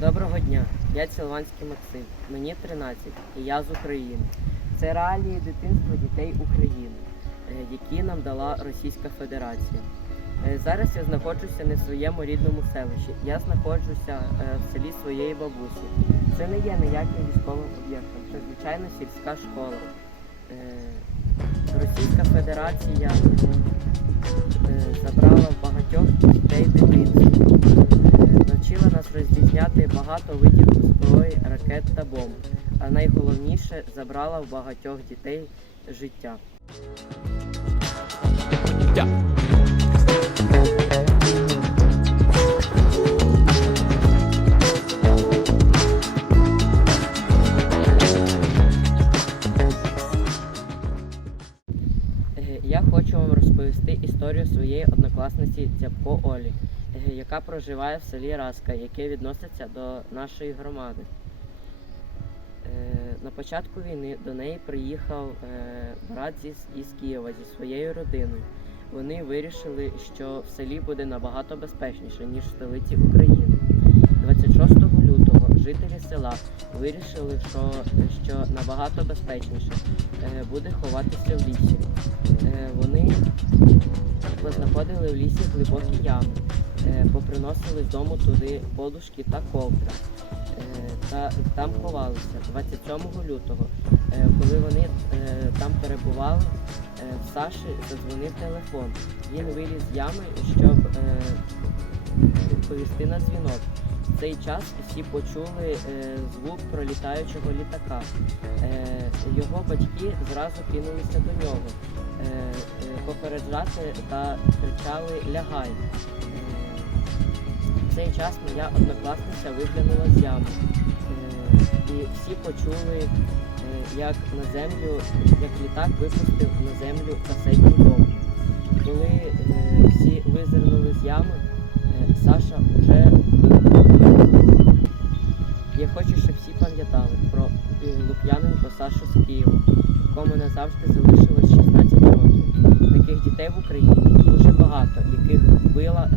Доброго дня, я Цілванський Максим. Мені 13 і я з України. Це реалії дитинства дітей України, е, які нам дала Російська Федерація. Е, Зараз я знаходжуся не в своєму рідному селищі. Я знаходжуся е, в селі своєї бабусі. Це не є ніяким військовим об'єктом, це звичайно сільська школа. Російська Федерація нас багато видів зброї, ракет та бомб. А найголовніше забрала в багатьох дітей життя. Е, Я хочу вам розповісти історію своєї однокласниці Цяпко Олі, яка проживає в селі Раска, яке відноситься до нашої громади. Е, На початку війни до неї приїхав е, брат із Києва зі своєю родиною. Вони вирішили, що в селі буде набагато безпечніше, ніж в столиці України. 26 лютого жителі села вирішили, що, що набагато безпечніше е, буде ховатися в лісі. Вони познаходили в лісі глибокі ями, поприносили з дому туди подушки та ковдра. Е, Та там ховалися 27 лютого. Е, Коли вони е, там перебували, е, в Саші задзвонив телефон. Він виліз з ями, щоб е, відповісти на дзвінок. В цей час всі почули е, звук пролітаючого літака. Е, Його батьки зразу кинулися до нього е, е, попереджати та кричали Лягай. Цей час моя однокласниця виглянула з ями. Е, І всі почули, е, як на землю, як літак випустив на землю касетні бомби. Коли е, всі визирнули з ями, Саша вже я хочу, щоб всі пам'ятали про Лук'яненко Сашу з Києва, якому назавжди залишилось 16 років. Таких дітей в Україні дуже багато, яких вбила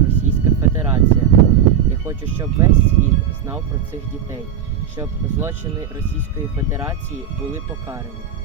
хочу, щоб весь світ знав про цих дітей, щоб злочини Російської Федерації були покарані.